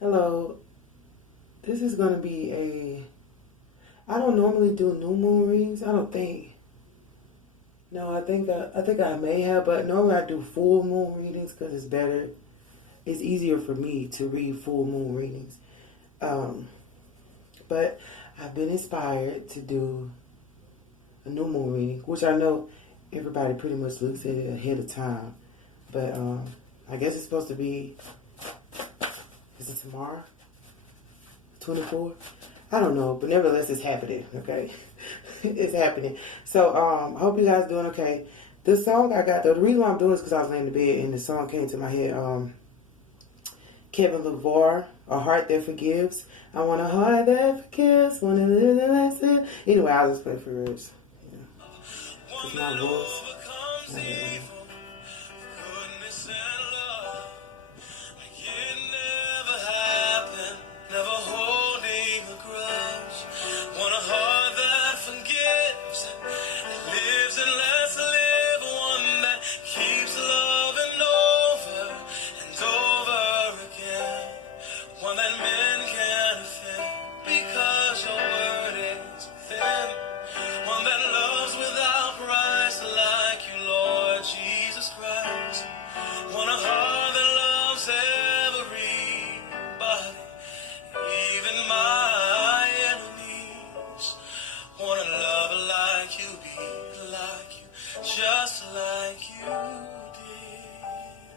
Hello. This is gonna be I don't normally do new moon readings. I don't think. No, I think I may have, but normally I do full moon readings because it's better. It's easier for me to read full moon readings. Um, but I've been inspired to do a new moon reading, which I know everybody pretty much looks at it ahead of time. But I guess it's supposed to be. Is it tomorrow? 24? I don't know, but nevertheless, it's happening, okay? It's happening. So, I hope you guys doing okay. This song I got, the reason why I'm doing this is because I was laying in bed and the song came to my head. Kevin LeVar, A Heart That Forgives. I want a heart that forgives, want to live the lesson. Anyway, I'll just play for yours. Yeah. It's my voice.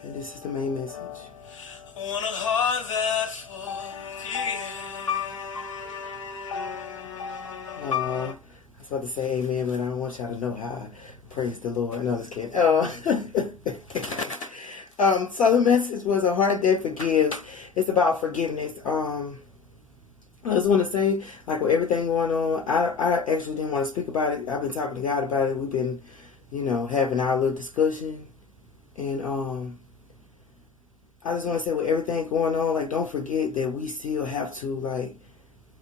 And this is the main message. I want a heart that forgives. I was about to say amen, but I don't want y'all to know how I praise the Lord. No, just kidding. So the message was a heart that forgives. It's about forgiveness. I just want to say, like, with everything going on, I actually didn't want to speak about it. I've been talking to God about it. We've been, having our little discussion. And I just want to say, with everything going on, like, don't forget that we still have to, like,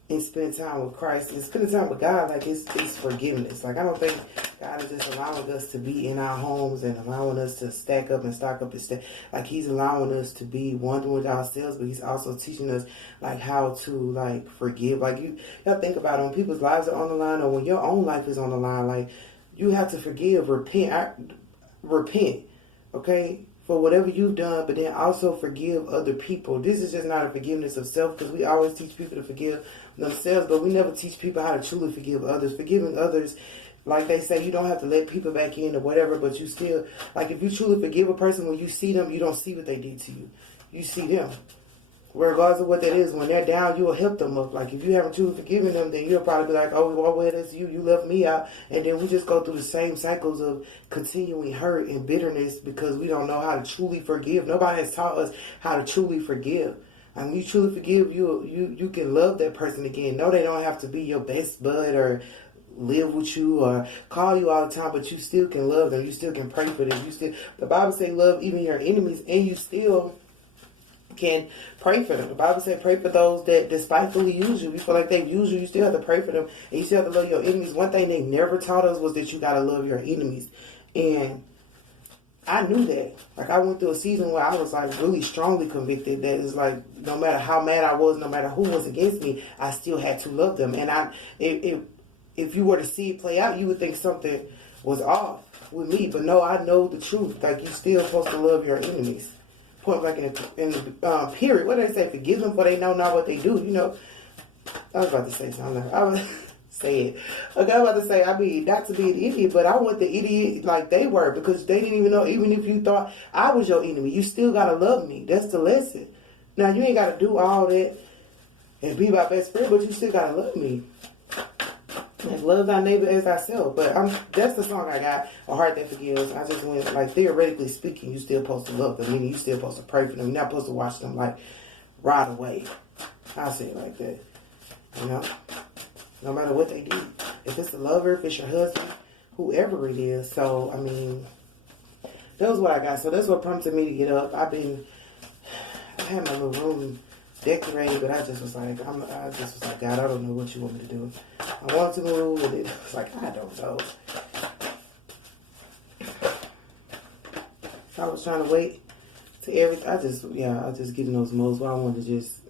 and spend time with Christ and spending time with God. Like, it's forgiveness. Like, I don't think God is just allowing us to be in our homes and allowing us to stack up and stock up and stack. Like, He's allowing us to be one with ourselves, but He's also teaching us, like, how to, like, forgive. Like, y'all think about it, when people's lives are on the line or when your own life is on the line, like, you have to forgive, repent, okay? For whatever you've done, but then also forgive other people. This is just not a forgiveness of self, because we always teach people to forgive themselves, but we never teach people how to truly forgive others. Forgiving others, like they say, you don't have to let people back in or whatever, but you still, like, if you truly forgive a person, when you see them, you don't see what they did to you. You see them. Regardless of what that is, when they're down, you'll help them up. Like, if you haven't truly forgiven them, then you'll probably be like, oh, well, that's you. You left me out. And then we just go through the same cycles of continuing hurt and bitterness because we don't know how to truly forgive. Nobody has taught us how to truly forgive. And when you truly forgive, you can love that person again. No, they don't have to be your best bud or live with you or call you all the time, but you still can love them. You still can pray for them. The Bible says love even your enemies, and you still can pray for them. The Bible said pray for those that despitefully use you. You feel like they've used you, you still have to pray for them, and you still have to love your enemies. One thing they never taught us was that you gotta love your enemies. And I knew that. Like, I went through a season where I was, like, really strongly convicted that it's like, no matter how mad I was, no matter who was against me, I still had to love them. And if you were to see it play out, you would think something was off with me. But no, I know the truth. Like, you're still supposed to love your enemies. Point blank in the period. What did they say? Forgive them for they know not what they do. I was about to say something. I was say it. Okay, I was about to say, I mean, not to be an idiot, but I want the idiot like they were, because they didn't even know. Even if you thought I was your enemy, you still gotta love me. That's the lesson. Now, you ain't gotta do all that and be my best friend, but you still gotta love me. And love thy neighbor as thyself. But that's the song I got, A Heart That Forgives. I just went, like, theoretically speaking, you still supposed to love them. Meaning you still supposed to pray for them. You're not supposed to watch them, like, ride away. I say it like that. No matter what they do. If it's a lover, if it's your husband, whoever it is. So, I mean, that was what I got. So that's what prompted me to get up. I had my little room decorated, but I just was like, God, I don't know what you want me to do. I wanted to move, and it was like, I don't know. So I was trying to wait To every, I just get in those modes where I want to just,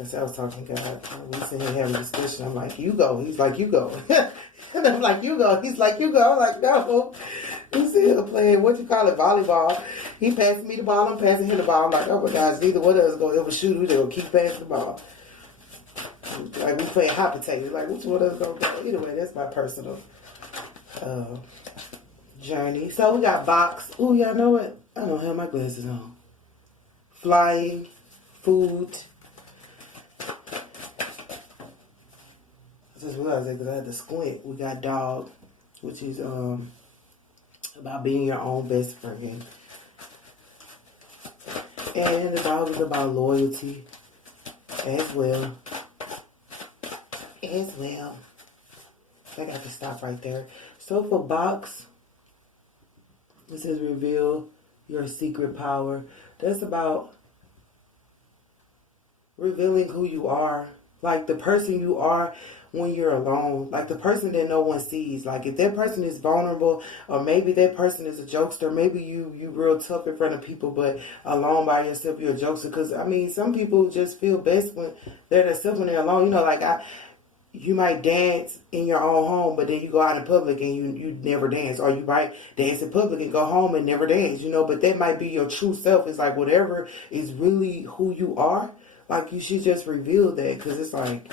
I was talking to God. We sitting here having a discussion. I'm like, you go. He's like, you go. And I'm like, you go. He's like, you go. I'm like, no. He's here playing, volleyball. He passed me the ball. I'm passing him the ball. I'm like, oh my gosh, neither one of us going to ever shoot. We just going to keep passing the ball. Like, we playing hot potato. Like, which one of us going to go? Either way, that's my personal journey. So we got box. Oh, y'all know what? I don't have my glasses on. Flying, food. I just realized that because I had to squint. We got dog, which is about being your own best friend. And the dog is about loyalty as well. I got to stop right there. So for box, it says reveal your secret power. That's about revealing who you are. Like the person you are when you're alone. Like the person that no one sees. Like if that person is vulnerable, or maybe that person is a jokester. Maybe you real tough in front of people, but alone by yourself you're a jokester. Because I mean, some people just feel best when they're themselves when they're alone. You might dance in your own home, but then you go out in public and you never dance. Or you might dance in public and go home and never dance, but that might be your true self. It's like whatever is really who you are, like you should just reveal that. Because it's like,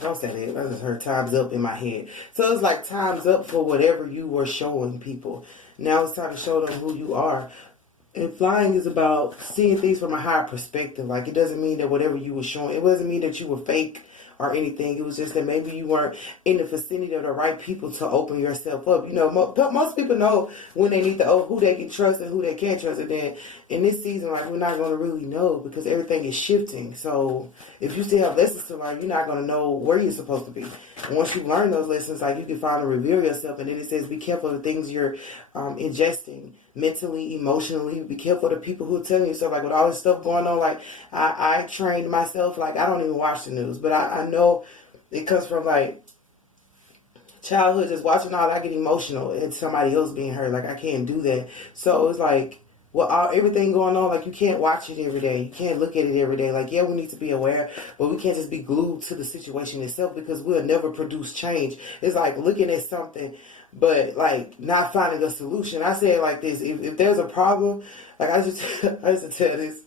don't say that. I just heard time's up in my head. So it's like time's up for whatever you were showing people. Now it's time to show them who you are. And flying is about seeing things from a higher perspective. Like, it doesn't mean that whatever you were showing, it doesn't mean that you were fake or anything. It was just that maybe you weren't in the vicinity of the right people to open yourself up. Most people know when they need to, who they can trust and who they can't trust. And then in this season, like, we're not going to really know because everything is shifting. So if you still have lessons to learn, you're not going to know where you're supposed to be. And once you learn those lessons, like, you can finally reveal yourself. And then it says, be careful of the things you're ingesting mentally, emotionally. Be careful of the people who are telling you stuff. Like, with all this stuff going on, like, I trained myself. Like, I don't even watch the news, but I know it comes from, like, childhood, just watching all that. I get emotional and somebody else being hurt. Like, I can't do that. So it's like, everything going on, like, you can't watch it every day. You can't look at it every day. Like, yeah, we need to be aware, but we can't just be glued to the situation itself because we'll never produce change. It's like looking at something, but, like, not finding a solution. I say it like this. If there's a problem, like, I used to tell this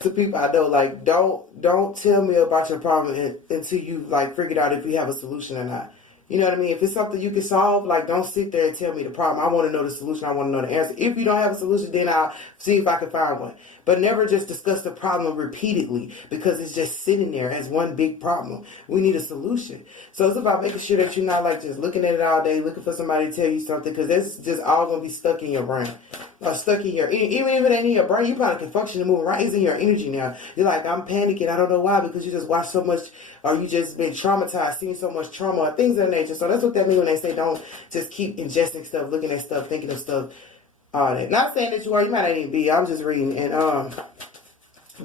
to people I know, like, don't tell me about your problem until you, like, figured out if you have a solution or not. You know what I mean? If it's something you can solve, like, don't sit there and tell me the problem. I want to know the solution. I want to know the answer. If you don't have a solution, then I'll see if I can find one. But never just discuss the problem repeatedly because it's just sitting there as one big problem. We need a solution. So it's about making sure that you're not, like, just looking at it all day, looking for somebody to tell you something, because that's just all going to be stuck in your brain. Or stuck in your, even if it ain't in your brain, you probably can function and move right. It's in your energy now. You're like, I'm panicking. I don't know why, because you just watched so much, or you just been traumatized, seeing so much trauma, or things of that nature. So that's what that means when they say don't just keep ingesting stuff, looking at stuff, thinking of stuff, all that. Not saying that you are, you might not even be. I'm just reading. And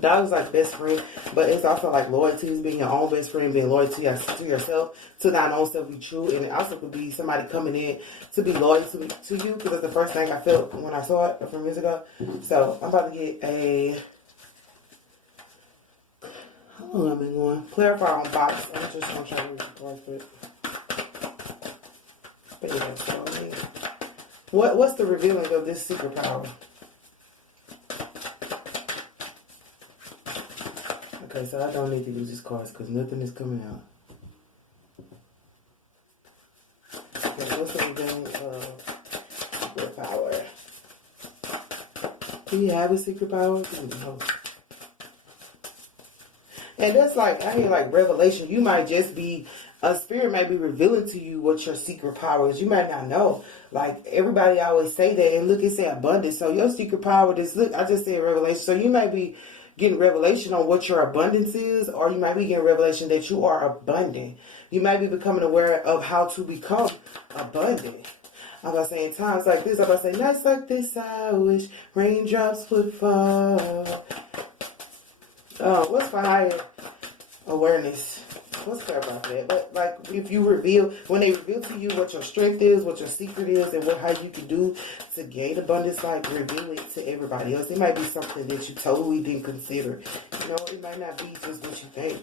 dog is like best friend, but it's also like loyalty, is being your own best friend, being loyal to yourself, to thine own self, be true. And it also could be somebody coming in to be loyal to you, because that's the first thing I felt when I saw it from years ago. So I'm about to get a, how long have I been going? Clarify on box. I'm just going to try to read the right quick. But yeah, so I mean, what's the revealing of this superpower? Okay, so I don't need to use these cards because nothing is coming out. Okay, what's the revealing of secret power? Do you have a secret power? No. And that's like, I mean, like revelation. You might just be, a spirit might be revealing to you what your secret power is. You might not know. Like, everybody always say that, and look, it say abundance. So your secret power, I just said revelation. So you might be getting revelation on what your abundance is, or you might be getting revelation that you are abundant. You might be becoming aware of how to become abundant. I'm about saying times like this, I'm about saying nights like this, I wish raindrops would fall. What's for higher awareness? what's clarify that? But like, if you reveal, when they reveal to you what your strength is, what your secret is, and how you can do to gain abundance, like reveal it to everybody else. It might be something that you totally didn't consider. You know, it might not be just what you think.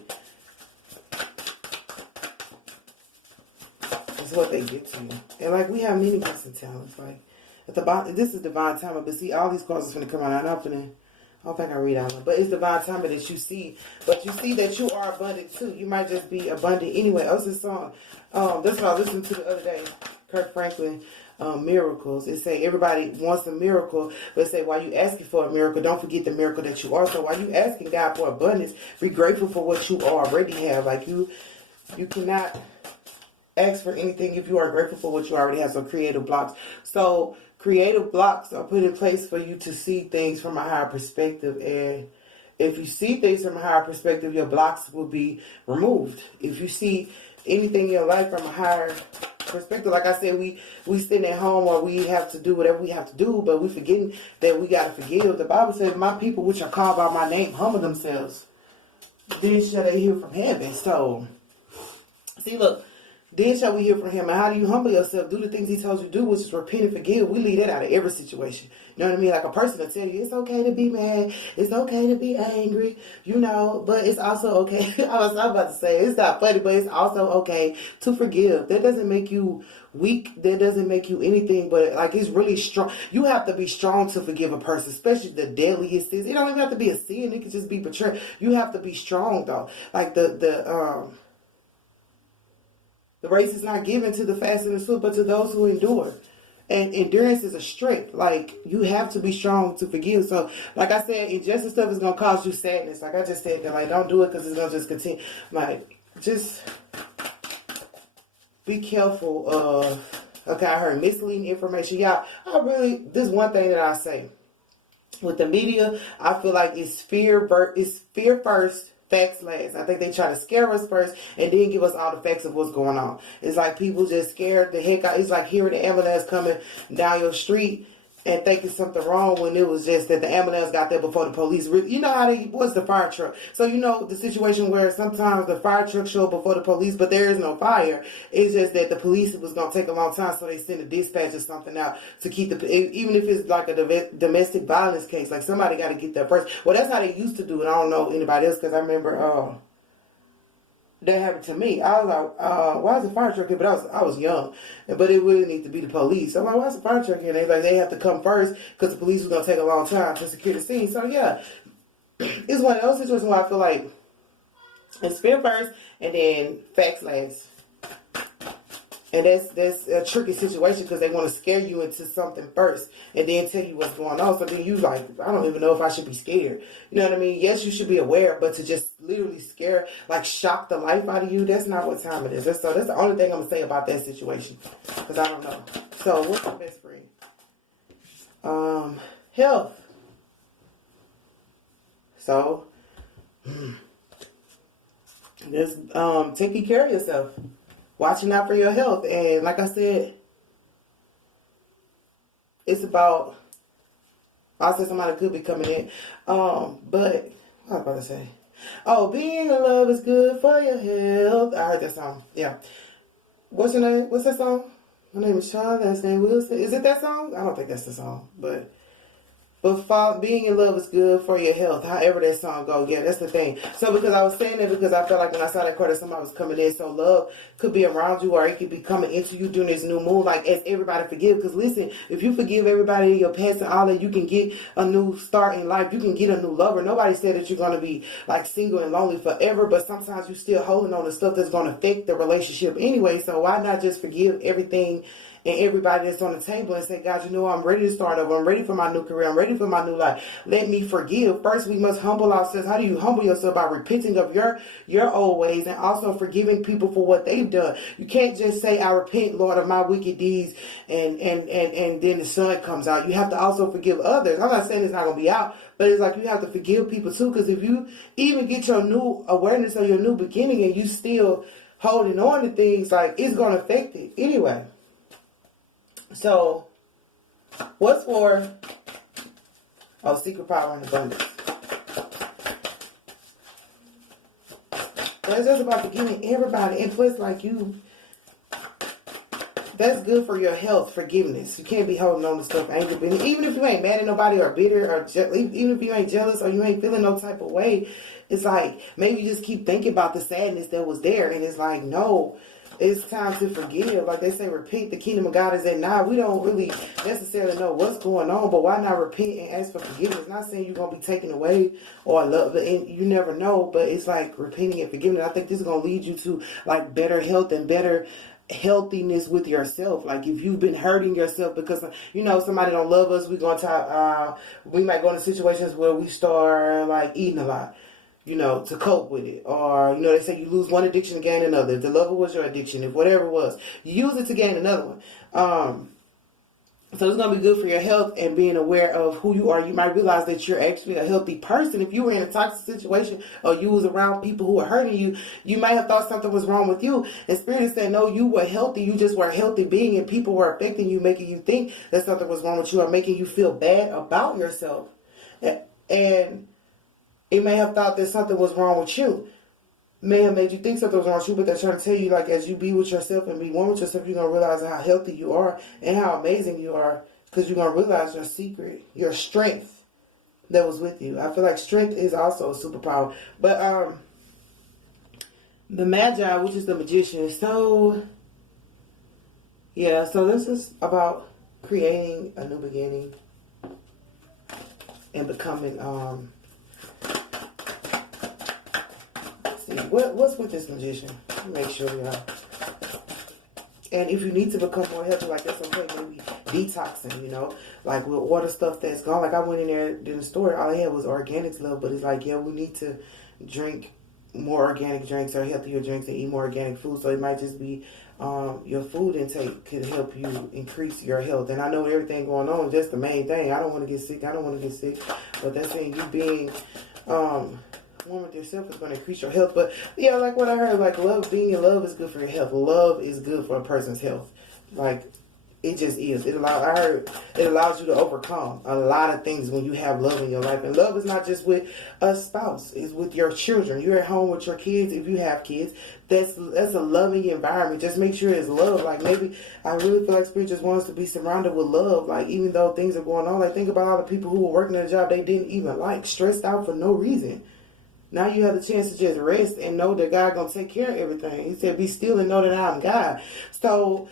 It's what they get to you. And like, we have many gifts and talents. Like, at the bottom, this is divine timing. But see, all these cards is going to come out. I don't think I read out one, but it's divine timing that you see. But you see that you are abundant too. You might just be abundant anyway. Oh, this song. That's what I listened to the other day. Kirk Franklin, Miracles. It say everybody wants a miracle, but it say while you asking for a miracle, don't forget the miracle that you are. So while you asking God for abundance, be grateful for what you already have. Like you cannot ask for anything if you are grateful for what you already have. So creative blocks. So creative blocks are put in place for you to see things from a higher perspective. And if you see things from a higher perspective, your blocks will be removed. If you see anything in your life from a higher perspective, like I said, we sitting at home or we have to do whatever we have to do, but we forgetting that we got to forgive. The Bible says, my people which are called by my name humble themselves, then shall they hear from heaven. So, see, look. Then shall we hear from him. And how do you humble yourself? Do the things he tells you to do, which is repent and forgive. We leave that out of every situation. You know what I mean? Like a person will tell you, it's okay to be mad. It's okay to be angry. You know, but it's also okay. I was about to say, it's not funny, but it's also okay to forgive. That doesn't make you weak. That doesn't make you anything, but like it's really strong. You have to be strong to forgive a person, especially the deadliest sins. It don't even have to be a sin. It could just be betrayal. You have to be strong though. Like the race is not given to the fast and the swift, but to those who endure. And endurance is a strength. Like, you have to be strong to forgive. So, like I said, injustice stuff is going to cause you sadness. Like I just said, that, like, don't do it because it's going to just continue. Like, just be careful of, okay, I heard misleading information. Y'all, this is one thing that I say. With the media, I feel like it's fear first, facts last. I think they try to scare us first and then give us all the facts of what's going on. It's like people just scared the heck out. It's like hearing the ambulance coming down your street and thinking something wrong when it was just that the ambulance got there before the police. You know how what's the fire truck? So you know the situation where sometimes the fire truck show up before the police, but there is no fire. It's just that the police was going to take a long time, so they send a dispatch or something out to keep even if it's like a domestic violence case, like somebody got to get there first. Well, that's how they used to do it. I don't know anybody else because I remember that happened to me. I was like, why is the fire truck here? But I was young. But it really needs to be the police. I'm like, why is the fire truck here? And they have to come first because the police was going to take a long time to secure the scene. So, yeah, it's one of those situations where I feel like it's fear first and then facts last. And that's a tricky situation because they want to scare you into something first and then tell you what's going on. So then you like, I don't even know if I should be scared. You know what I mean? Yes, you should be aware, but to just literally scare, like shock the life out of you, that's not what time it is. That's the only thing I'm going to say about that situation because I don't know. So what's your best friend? Health. So, just taking care of yourself. Watching out for your health. And like I said, it's about, I said somebody could be coming in. But, what was I about to say? Oh, being in love is good for your health. I heard that song. Yeah. What's your name? What's that song? My name is Sean. Last name Wilson. Is it that song? I don't think that's the song. But being in love is good for your health. However that song go, yeah, that's the thing. So because I was saying that because I felt like when I saw that card that somebody was coming in, so love could be around you or it could be coming into you during this new moon, like as everybody forgive. Because listen, if you forgive everybody in your past and all that, you can get a new start in life. You can get a new lover. Nobody said that you're going to be like single and lonely forever, but sometimes you're still holding on to stuff that's going to affect the relationship anyway. So why not just forgive everything and everybody that's on the table and say, God, you know, I'm ready to start over. I'm ready for my new career. I'm ready for my new life. Let me forgive. First, we must humble ourselves. How do you humble yourself? By repenting of your old ways and also forgiving people for what they've done. You can't just say, I repent, Lord, of my wicked deeds and then the sun comes out. You have to also forgive others. I'm not saying it's not going to be out, but it's like you have to forgive people too, because if you even get your new awareness of your new beginning and you still holding on to things, like it's going to affect it anyway. So, what's for secret power and abundance? So it's just about forgiving everybody. And plus, like that's good for your health, forgiveness. You can't be holding on to stuff, anger, bitterness. Even if you ain't mad at nobody or bitter or even if you ain't jealous or you ain't feeling no type of way, it's like maybe you just keep thinking about the sadness that was there, and it's like, no, it's time to forgive. Like they say, repent, the kingdom of God is at now. We don't really necessarily know what's going on, but why not repent and ask for forgiveness? Not saying you're going to be taken away or love, and you never know, but it's like repenting and forgiving. I think this is going to lead you to like better health and better healthiness with yourself. Like if you've been hurting yourself because somebody don't love us, we might go into situations where we start like eating a lot, to cope with it. Or, they say you lose one addiction to gain another. If the lover was your addiction, if whatever it was, you use it to gain another one. So it's going to be good for your health and being aware of who you are. You might realize that you're actually a healthy person. If you were in a toxic situation or you was around people who were hurting you, you might have thought something was wrong with you. And Spirit is saying, no, you were healthy. You just were a healthy being, and people were affecting you, making you think that something was wrong with you or making you feel bad about yourself. And it may have thought that something was wrong with you. May have made you think something was wrong with you, but they're trying to tell you, like, as you be with yourself and be one with yourself, you're going to realize how healthy you are and how amazing you are, because you're going to realize your secret, your strength that was with you. I feel like strength is also a superpower. But the Magi, which is the magician, so this is about creating a new beginning and becoming what's with this magician? Make sure, And if you need to become more healthy, like that's okay, maybe detoxing, like with water stuff that's gone. Like I went in there in the store, all I had was organic stuff, but it's like, we need to drink more organic drinks or healthier drinks and eat more organic food. So it might just be your food intake could help you increase your health. And I know everything going on, just the main thing. I don't want to get sick. But that's saying you being one with yourself is going to increase your health. But like what I heard, like being in love is good for your health. Love is good for a person's health. Like it just is. It allows you to overcome a lot of things when you have love in your life. And love is not just with a spouse; it's with your children. You're at home with your kids. If you have kids, that's a loving environment. Just make sure it's love. Like maybe I really feel like Spirit just wants us to be surrounded with love. Like even though things are going on, like think about all the people who were working at a job they didn't even like, stressed out for no reason. Now you have the chance to just rest and know that God gonna take care of everything. He said, be still and know that I'm God. So,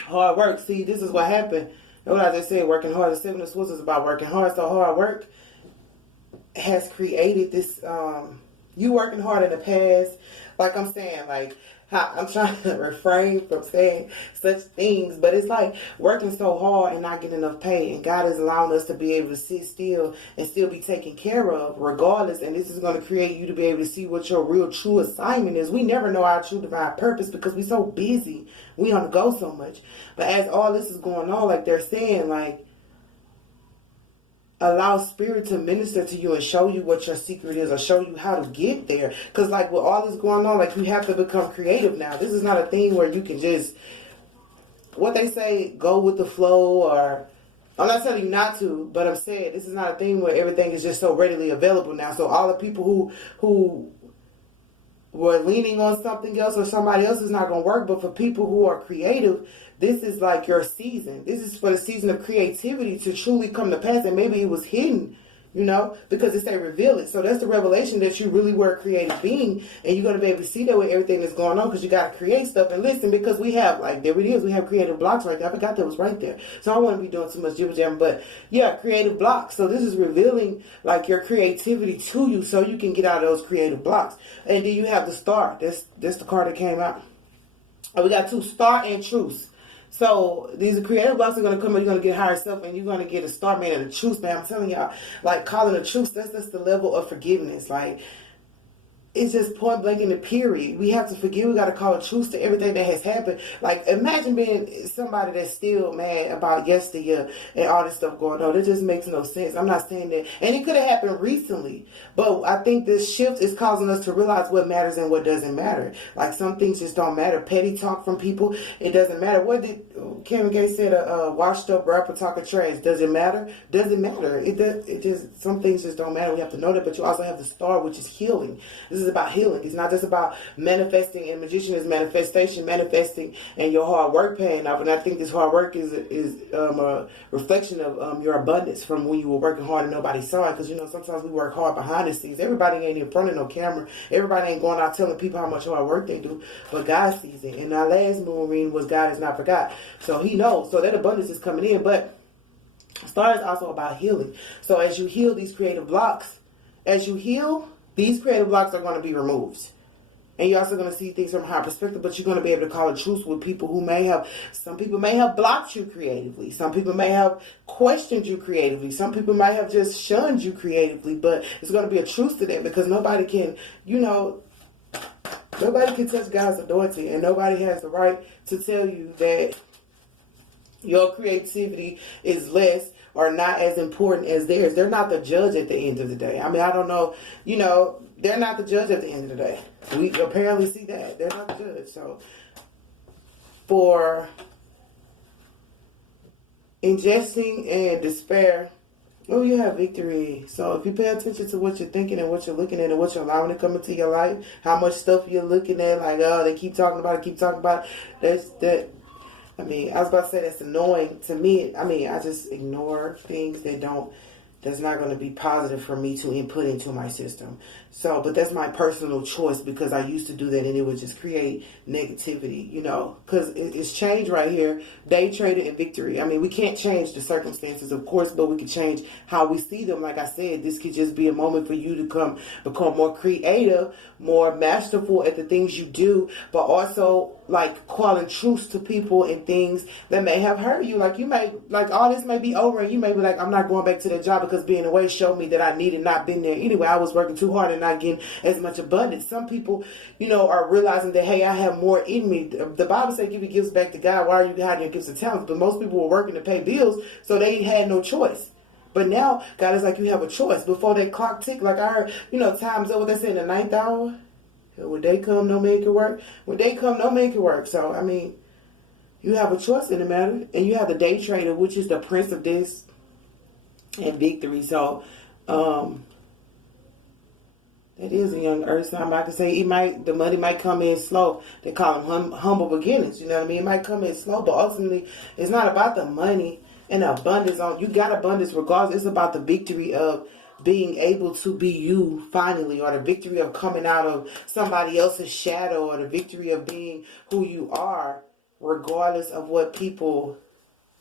hard work. See, this is what happened. What I just said, working hard. The Seven of Swords is about working hard. So hard work has created this, you working hard in the past. Like I'm saying, like, I'm trying to refrain from saying such things, but it's like working so hard and not getting enough pay, and God is allowing us to be able to sit still and still be taken care of regardless, and this is going to create you to be able to see what your real true assignment is. We never know our true divine purpose because we're so busy. We on the go so much. But as all this is going on, like they're saying, like, allow Spirit to minister to you and show you what your secret is or show you how to get there. Because like with all this going on, like you have to become creative now. This is not a thing where you can just, what they say, go with the flow, or I'm not telling you not to, but I'm saying this is not a thing where everything is just so readily available now. So all the people who were leaning on something else or somebody else is not going to work. But for people who are creative, this is like your season. This is for the season of creativity to truly come to pass. And maybe it was hidden, because it say reveal it. So that's the revelation that you really were a creative being. And you're going to be able to see that with everything that's going on, because you got to create stuff. And listen, because we have, like, there it is. We have creative blocks right there. I forgot that was right there. So I don't want to be doing too much jibber jabber. But creative blocks. So this is revealing, like, your creativity to you so you can get out of those creative blocks. And then you have the star. That's the card that came out. We got 2, star and truth. So these creative blocks are going to come and you're going to get higher self, and you're going to get a star man and a truth man. I'm telling y'all, like, calling a truth, that's the level of forgiveness. Like, it's just point blank in the period. We have to forgive. We got to call a truce to everything that has happened. Like, imagine being somebody that's still mad about yesteryear and all this stuff going on. It just makes no sense. I'm not saying that. And it could have happened recently. But I think this shift is causing us to realize what matters and what doesn't matter. Like, some things just don't matter. Petty talk from people, it doesn't matter. What did Kevin Gates said? A washed up rapper talking trash. Does it matter? Doesn't matter. It just, some things just don't matter. We have to know that. But you also have the star, which is healing. This is is about healing. It's not just about manifesting, and magician is manifestation, manifesting, and your hard work paying off. And I think this hard work is a reflection of your abundance from when you were working hard and nobody saw it. Because, you know, sometimes we work hard behind the scenes. Everybody ain't in front of no camera. Everybody ain't going out telling people how much hard work they do. But God sees it. And our last moon reading was God is not forgot. So he knows. So that abundance is coming in. But Star is also about healing. So as you heal these creative blocks, these creative blocks are going to be removed. And you're also going to see things from a higher perspective, but you're going to be able to call a truce with people who some people may have blocked you creatively. Some people may have questioned you creatively. Some people might have just shunned you creatively, but it's going to be a truce to that because nobody can touch God's authority, and nobody has the right to tell you that your creativity is less or not as important as theirs. They're not the judge at the end of the day. I mean, I don't know, they're not the judge at the end of the day. We apparently see that. They're not the judge. So, for ingesting and despair, you have victory. So if you pay attention to what you're thinking and what you're looking at and what you're allowing to come into your life, how much stuff you're looking at, like, they keep talking about it, I was about to say that's annoying to me. I just ignore things that's not going to be positive for me to input into my system. So, but that's my personal choice because I used to do that and it would just create negativity, because it's change right here. Day trader and victory. We can't change the circumstances, of course, but we can change how we see them. Like I said, this could just be a moment for you to become more creative, more masterful at the things you do, but also like calling truce to people and things that may have hurt you. Like all this may be over and you may be like, I'm not going back to that job because being away showed me that I needed not been there anyway. I was working too hard and not getting as much abundance. Some people, are realizing that, hey, I have more in me. The Bible says give your gifts back to God. Why are you hiding your gifts and talents? But most people were working to pay bills, so they had no choice. But now God is like, you have a choice. Before that clock tick, like I heard, time's up. What they say in the 9th hour? When day come, no man can work. When day come, no man can work. So, you have a choice in the matter. And you have the day trader, which is the prince of this and victory. So, that is a young earth sign. I can say the money might come in slow. They call them humble beginnings. You know what I mean? It might come in slow, but ultimately, it's not about the money and abundance. You got abundance regardless. It's about the victory of being able to be you finally, or the victory of coming out of somebody else's shadow, or the victory of being who you are, regardless of what people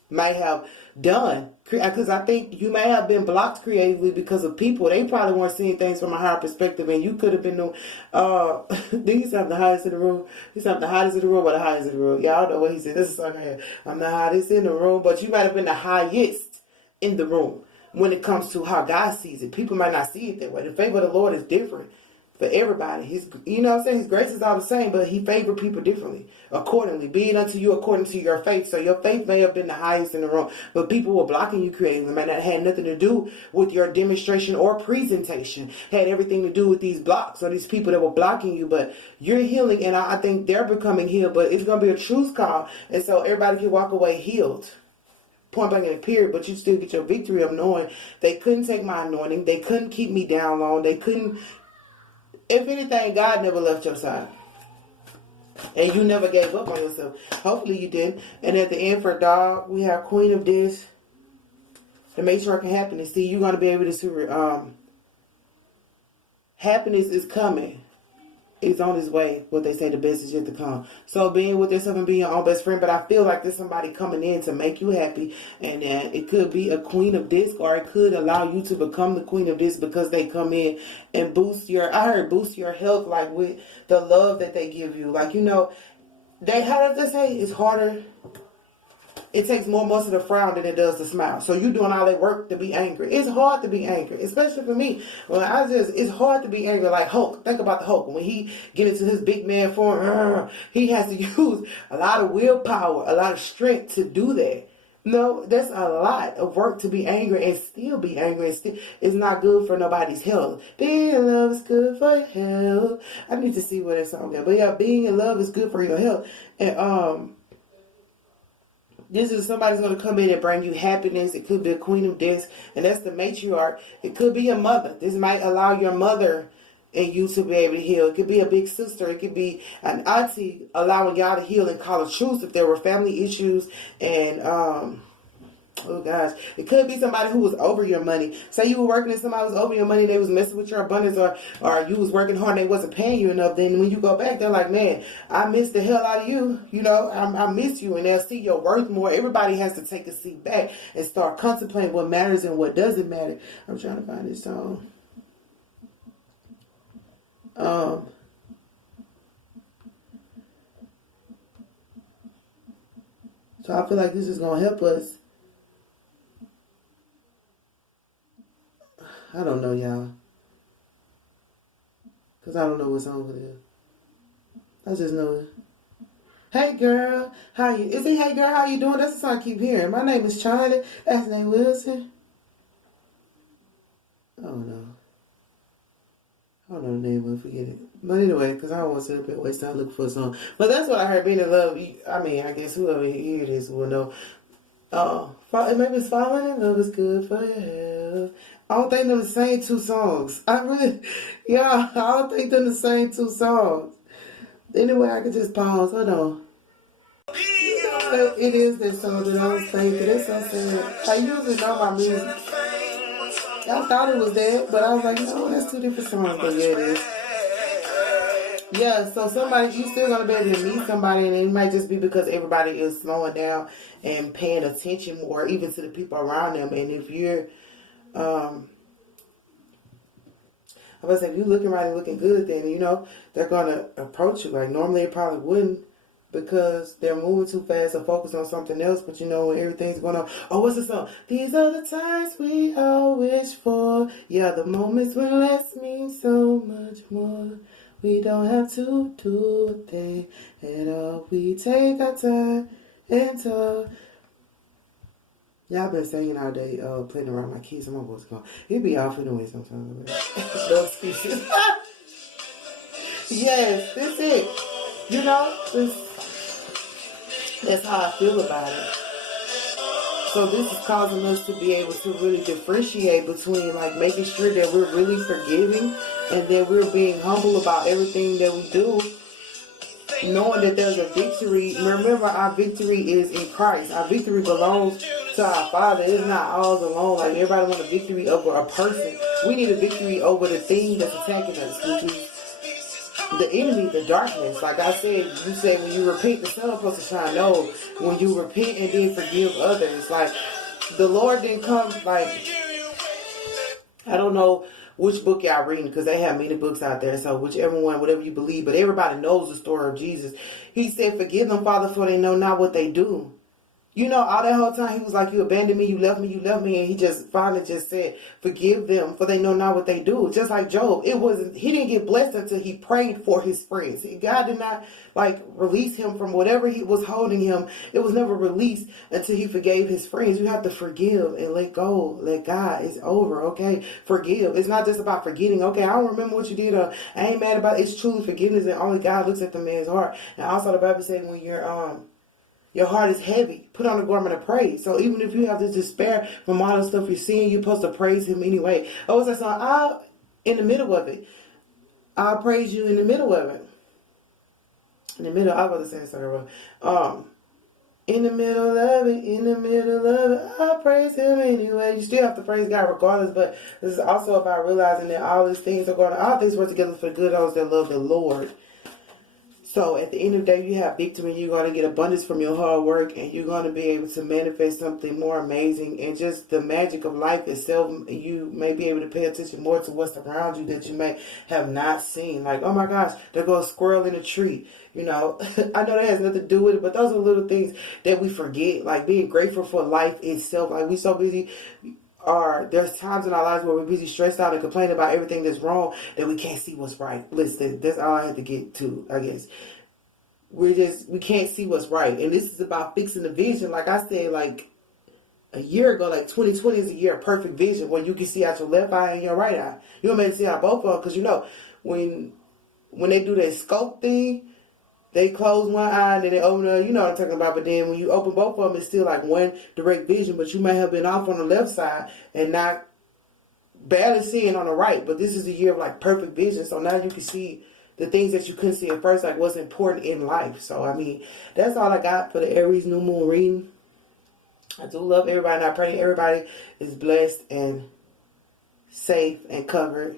might have done. Because I think you may have been blocked creatively because of people. They probably weren't seeing things from a higher perspective, and you could have been he's have the highest in the room. He's have the hottest in the room, or the highest in the room. Y'all know what he said. This is song here. I'm the hottest in the room, but you might have been the highest in the room when it comes to how God sees it. People might not see it that way. The favor of the Lord is different for everybody. His grace is all the same, but he favored people differently, accordingly. Be it unto you according to your faith. So your faith may have been the highest in the room, but people were blocking you creatively. It might not have had nothing to do with your demonstration or presentation. Had everything to do with these blocks or these people that were blocking you, but you're healing, and I think they're becoming healed, but it's going to be a truth call, and so everybody can walk away healed. Point blank in a period, but you still get your victory of knowing they couldn't take my anointing. They couldn't keep me down long. They couldn't. If anything, God never left your side. And you never gave up on yourself. Hopefully you didn't. And at the end for dog, we have Queen of this. The matriarch of happiness. See, you're going to be able to see happiness is coming. It's on its way. What they say, the best is yet to come. So being with yourself and being your own best friend. But I feel like there's somebody coming in to make you happy. And it could be a queen of disc, or it could allow you to become the queen of disc because they come in and boost your health, like with the love that they give you. Like, how does they say it's harder? It takes more muscle to frown than it does to smile. So you doing all that work to be angry. It's hard to be angry, especially for me. It's hard to be angry. Like Hulk. Think about the Hulk. When he get into his big man form, he has to use a lot of willpower, a lot of strength to do that. No, that's a lot of work to be angry and still be angry. And it's not good for nobody's health. Being in love is good for your health. I need to see what that song is. But yeah, being in love is good for your health. And this is somebody's going to come in and bring you happiness. It could be a queen of this, and that's the matriarch. It could be a mother. This might allow your mother and you to be able to heal. It could be a big sister. It could be an auntie allowing y'all to heal and call a truce if there were family issues. And, oh gosh, it could be somebody who was over your money. Say you were working and somebody was over your money, they was messing with your abundance, or you was working hard and they wasn't paying you enough. Then when you go back, they're like, man, I miss the hell out of you. You know, I miss you, and they'll see your worth more. Everybody has to take a seat back and start contemplating what matters and what doesn't matter. I'm trying to find this song. So I feel like this is gonna help us. I don't know, y'all. Because I don't know what song it is. I just know it. Hey girl, how you? Is it hey girl, how you doing? That's the song I keep hearing. My name is Charlie. Last name Wilson. Oh no. I don't know the name, but forget it. But anyway, because I don't want to sit up and waste time looking for a song. But that's what I heard, being in love. I mean, I guess whoever hear this will know. Maybe it's falling in love is good for your health. I don't think they're the same two songs. I don't think they're the same two songs. Anyway, I could just pause. Hold on. It is that song that I was thinking. That's so sad. I usually know my music. I thought it was that, but I was like, no, that's two different songs. But yeah, it is. Yeah, so somebody, you still gonna be able to meet somebody, and it might just be because everybody is slowing down and paying attention more, even to the people around them. And if you're, I was saying, if you're looking right and looking good, then you know they're gonna approach you. Like normally, it probably wouldn't, because they're moving too fast or focused on something else. But you know, when everything's going on, oh, what's the song? These are the times we all wish for. Yeah, the moments when less mean so much more. We don't have to do a thing at all. We take our time and talk. Y'all been singing all day, playing around my kids. My voice gone. It be off anyway sometimes. No excuses. Yes, that's it. You know, that's how I feel about it. So this is causing us to be able to really differentiate between like making sure that we're really forgiving and that we're being humble about everything that we do, knowing that there's a victory. Remember, our victory is in Christ. Our victory belongs to our Father. It's not ours alone. Like everybody wants a victory over a person. We need a victory over the thing that's attacking us, which is the enemy, the darkness. Like I said, you said when you repent, the sun is supposed to shine. No, when you repent and then forgive others, like the Lord didn't come. Like I don't know which book y'all reading, because they have many books out there. So whichever one, whatever you believe, but everybody knows the story of Jesus. He said, "Forgive them, Father, for they know not what they do." You know, all that whole time he was like, you abandoned me, you left me, and he just finally just said, forgive them, for they know not what they do. Just like Job, he didn't get blessed until he prayed for his friends. God did not release him from whatever he was holding him. It was never released until he forgave his friends. You have to forgive and let go. Let God. It's over, okay? Forgive. It's not just about forgetting. Okay, I don't remember what you did. I ain't mad about it. It's truly forgiveness, and only God looks at the man's heart. And also the Bible says when your heart is heavy, put on a garment of praise. So even if you have this despair from all the stuff you're seeing, you're supposed to praise him anyway. Oh, what's that song? In the middle of it. I'll praise you in the middle of it. In the middle, I was going to say sorry. In the middle of it, I'll praise him anyway. You still have to praise God regardless, but this is also about realizing that all these things are going to, all things work together for the good of those that love the Lord. So at the end of the day, you have victory. You're going to get abundance from your hard work, and you're going to be able to manifest something more amazing. And just the magic of life itself, you may be able to pay attention more to what's around you that you may have not seen. Like, oh my gosh, there goes a squirrel in a tree. You know, I know that has nothing to do with it, but those are little things that we forget. Like being grateful for life itself. Like we so busy. There's times in our lives where we're busy, stressed out, and complaining about everything that's wrong that we can't see what's right. Listen, that's all I had to get to, I guess. We can't see what's right. And this is about fixing the vision. Like I said, like a year ago, like 2020 is a year of perfect vision where you can see out your left eye and your right eye. You don't to see out both of them, because you know, when they do that scope thing, they close one eye and then they open it, you know what I'm talking about. But then when you open both of them, it's still like one direct vision, but you may have been off on the left side and not barely seeing on the right, but this is a year of like perfect vision. So now you can see the things that you couldn't see at first, like what's important in life. So I mean, that's all I got for the Aries new moon reading. I do love everybody, and I pray that everybody is blessed and safe and covered